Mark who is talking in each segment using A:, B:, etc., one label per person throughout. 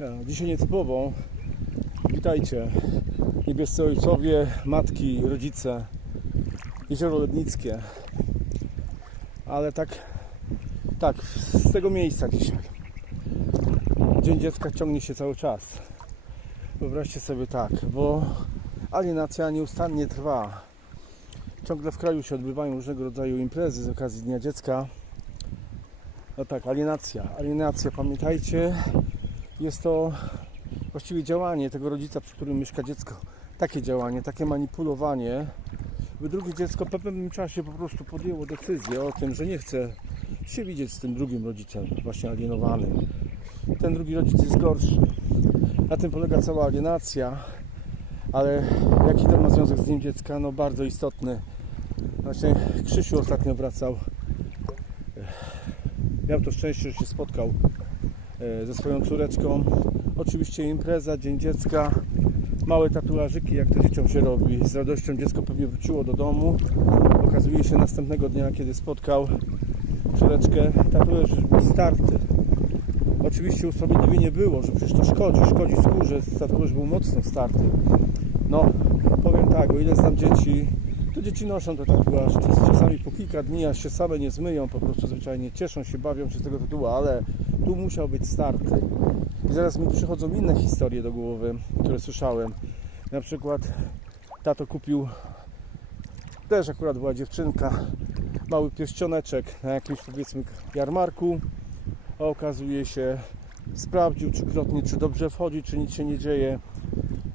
A: Ja, Dzisiaj nietypową. Witajcie. Niebiescy ojcowie, matki, rodzice. Jezioro Lednickie. Ale tak, tak, z tego miejsca dzisiaj. Dzień dziecka ciągnie się cały czas. Wyobraźcie sobie tak, bo alienacja nieustannie trwa. Ciągle w kraju się odbywają różnego rodzaju imprezy z okazji Dnia Dziecka. No tak, alienacja. Alienacja, pamiętajcie, jest to właściwie działanie tego rodzica, przy którym mieszka dziecko. Takie działanie, takie manipulowanie, by drugie dziecko w pewnym czasie po prostu podjęło decyzję o tym, że nie chce się widzieć z tym drugim rodzicem, właśnie alienowanym. Ten drugi rodzic jest gorszy. Na tym polega cała alienacja, ale jaki to ma związek z nim dziecka? No bardzo istotny. Właśnie Krzysiu ostatnio wracał. Miał to szczęście, że się spotkał ze swoją córeczką. Oczywiście impreza, Dzień Dziecka, małe tatuażyki, jak to dzieciom się robi. Z radością dziecko pewnie wróciło do domu. Okazuje się następnego dnia, kiedy spotkał córeczkę, tatuaż starty. Oczywiście usprawiedliwienie było, że przecież to szkodzi, szkodzi skórze, tatuaż był mocno starty. No, powiem tak, o ile znam dzieci, to dzieci noszą te tatuaże. Czasami po kilka dni, aż się same nie zmyją, po prostu zwyczajnie cieszą się, bawią się z tego tytułu, ale tu musiał być starty. I zaraz mi przychodzą inne historie do głowy, które słyszałem. Na przykład tato kupił, też akurat była dziewczynka, mały pierścioneczek na jakimś powiedzmy jarmarku. A okazuje się, sprawdził trzykrotnie, czy dobrze wchodzi, czy nic się nie dzieje.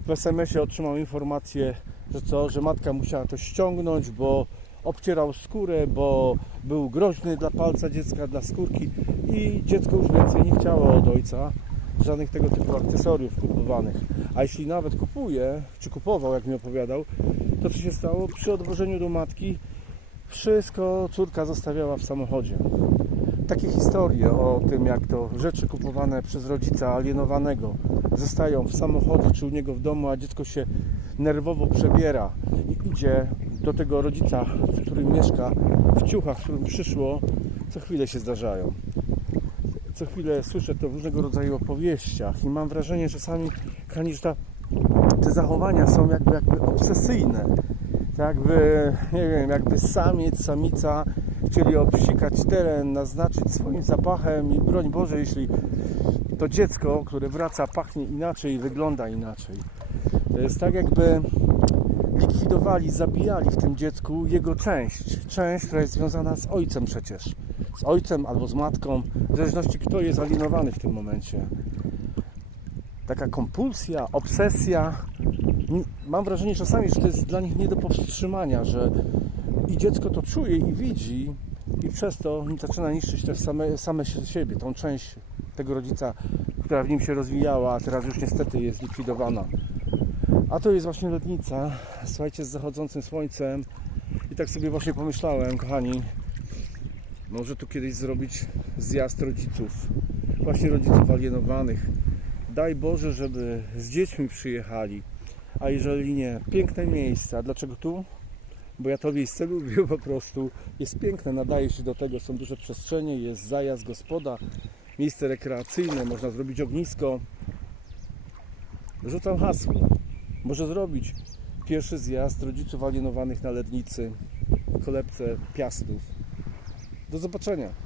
A: W SMS-ie otrzymał informację, że co, że matka musiała to ściągnąć, bo obcierał skórę, bo był groźny dla palca dziecka, dla skórki i dziecko już więcej nie chciało od ojca żadnych tego typu akcesoriów kupowanych. A jeśli nawet kupuje, czy kupował, jak mi opowiadał, to co się stało? Przy odwożeniu do matki wszystko córka zostawiała w samochodzie. Takie historie o tym, jak to rzeczy kupowane przez rodzica alienowanego zostają w samochodzie czy u niego w domu, a dziecko się nerwowo przebiera i idzie do tego rodzica, przy którym mieszka, w ciuchach, w którym przyszło, co chwilę się zdarzają. Co chwilę słyszę to w różnego rodzaju opowieściach i mam wrażenie, że czasami, kochani, że ta, te zachowania są jakby, jakby obsesyjne. Tak jakby, nie wiem, jakby samiec, samica chcieli obsikać teren, naznaczyć swoim zapachem i broń Boże, jeśli to dziecko, które wraca, pachnie inaczej, wygląda inaczej. To jest tak jakby likwidowali, zabijali w tym dziecku jego część. Część, która jest związana z ojcem przecież. Z ojcem albo z matką, w zależności kto jest alienowany w tym momencie. Taka kompulsja, obsesja. Mam wrażenie czasami, że to jest dla nich nie do powstrzymania, że i dziecko to czuje i widzi i przez to zaczyna niszczyć też same, same siebie, tą część tego rodzica, która w nim się rozwijała, a teraz już niestety jest likwidowana. A to jest właśnie lotnica, słuchajcie, z zachodzącym słońcem. I tak sobie właśnie pomyślałem, kochani, może tu kiedyś zrobić zjazd rodziców, właśnie rodziców alienowanych. Daj Boże, żeby z dziećmi przyjechali. A jeżeli nie, piękne miejsca. Dlaczego tu? Bo ja to miejsce lubię po prostu. Jest piękne, nadaje się do tego, są duże przestrzenie, jest zajazd gospoda, miejsce rekreacyjne, można zrobić ognisko. Rzucam hasło. Może zrobić pierwszy zjazd rodziców alienowanych na Lednicy, kolebce Piastów. Do zobaczenia.